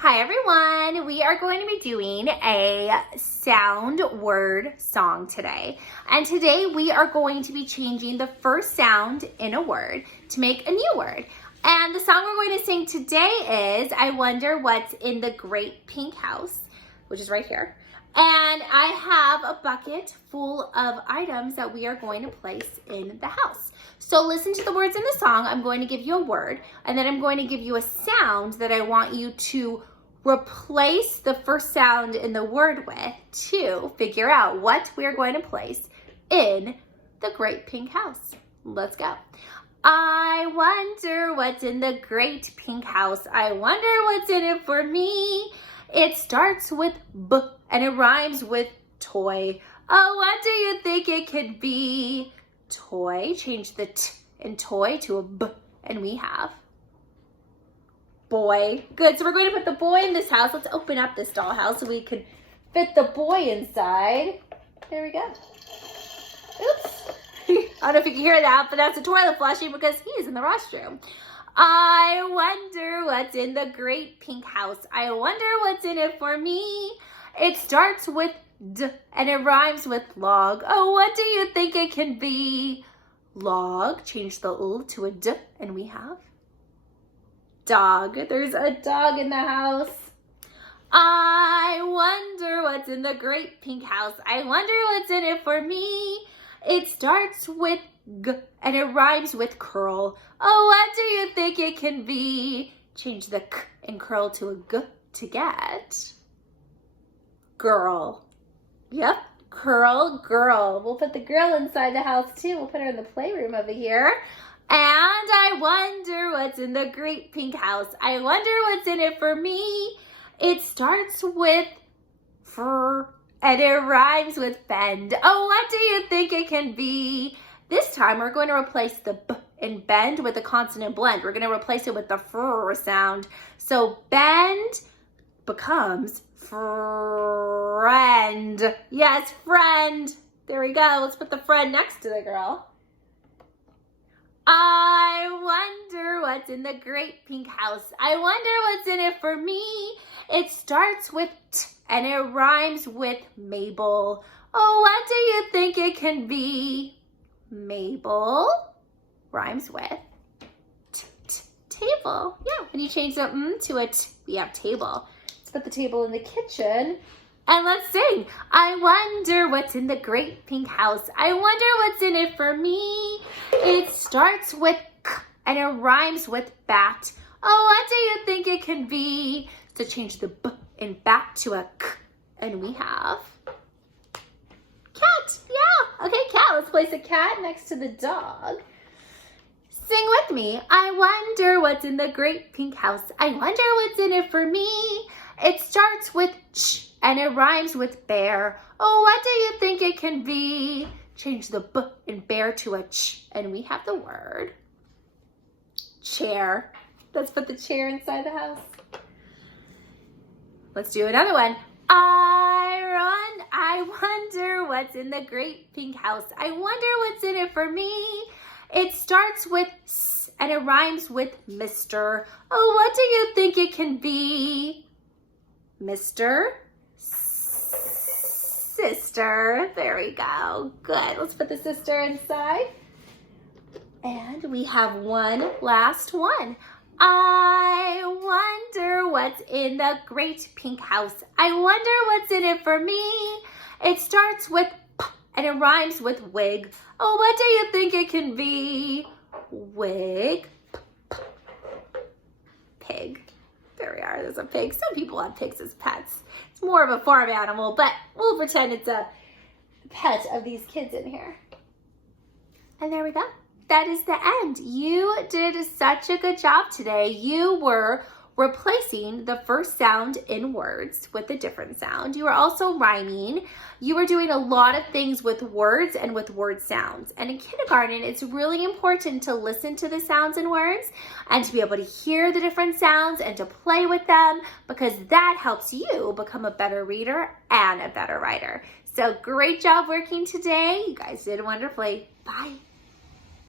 Hi everyone, we are going to be doing a sound word song today. And today we are going to be changing the first sound in a word to make a new word. And the song we're going to sing today is I Wonder What's in the Great Pink House, which is right here. And I have a bucket full of items that we are going to place in the house. So listen to the words in the song. I'm going to give you a word, and then I'm going to give you a sound that I want you to replace the first sound in the word with to figure out what we're going to place in the Great Pink House. Let's go. I wonder what's in the Great Pink House. I wonder what's in it for me. It starts with B and it rhymes with toy. Oh, what do you think it could be? Toy, change the T in toy to a B, and we have boy. Good, so we're going to put the boy in this house. Let's open up this dollhouse so we can fit the boy inside. There we go. Oops. I don't know if you can hear that, but that's a toilet flushing because he's in the restroom. I wonder what's in the Great Pink House. I wonder what's in it for me. It starts with D and it rhymes with log. Oh, what do you think it can be? Log, change the L to a D, and we have dog. There's a dog in the house. I wonder what's in the Great Pink House. I wonder what's in it for me. It starts with G and it rhymes with curl. Oh, what do you think it can be? Change the K and curl to a G to get girl. Yep, curl, girl. We'll put the girl inside the house too. We'll put her in the playroom over here. And I wonder what's in the Great Pink House. I wonder what's in it for me. It starts with fur and it rhymes with bend. Oh, what do you think it can be? This time we're going to replace the B in bend with a consonant blend. We're going to replace it with the fr sound. So bend becomes friend. Yes, friend. There we go. Let's put the friend next to the girl. I wonder what's in the Great Pink House. I wonder what's in it for me. It starts with T and it rhymes with Mabel. Oh, what do you think it can be? Mabel rhymes with table. Yeah, when you change the M to a T, we have table. Let's put the table in the kitchen and let's sing. I wonder what's in the Great Pink House. I wonder what's in it for me. It starts with K and it rhymes with bat. Oh, what do you think it can be? So change the B in bat to a K, and we have cat. Yeah, okay, cat. Let's place a cat next to the dog. Sing with me. I wonder what's in the Great Pink House. I wonder what's in it for me. It starts with ch and it rhymes with bear. Oh, what do you think it can be? Change the B in bear to a ch, and we have the word chair. Let's put the chair inside the house. Let's do another one. I wonder what's in the Great Pink House. I wonder what's in it for me. It starts with S and it rhymes with Mr. Oh, what do you think it can be? Mr. Sister. There we go. Good. Let's put the sister inside. And we have one last one. I wonder what's in the Great Pink House. I wonder what's in it for me. It starts with P and it rhymes with wig. Oh, what do you think it can be? Wig. Pig. There we are. There's a pig. Some people have pigs as pets. It's more of a farm animal, but we'll pretend it's a pet of these kids in here. And there we go. That is the end. You did such a good job today. You were replacing the first sound in words with a different sound. You were also rhyming. You were doing a lot of things with words and with word sounds. And in kindergarten, it's really important to listen to the sounds and words and to be able to hear the different sounds and to play with them, because that helps you become a better reader and a better writer. So great job working today. You guys did wonderfully. Bye.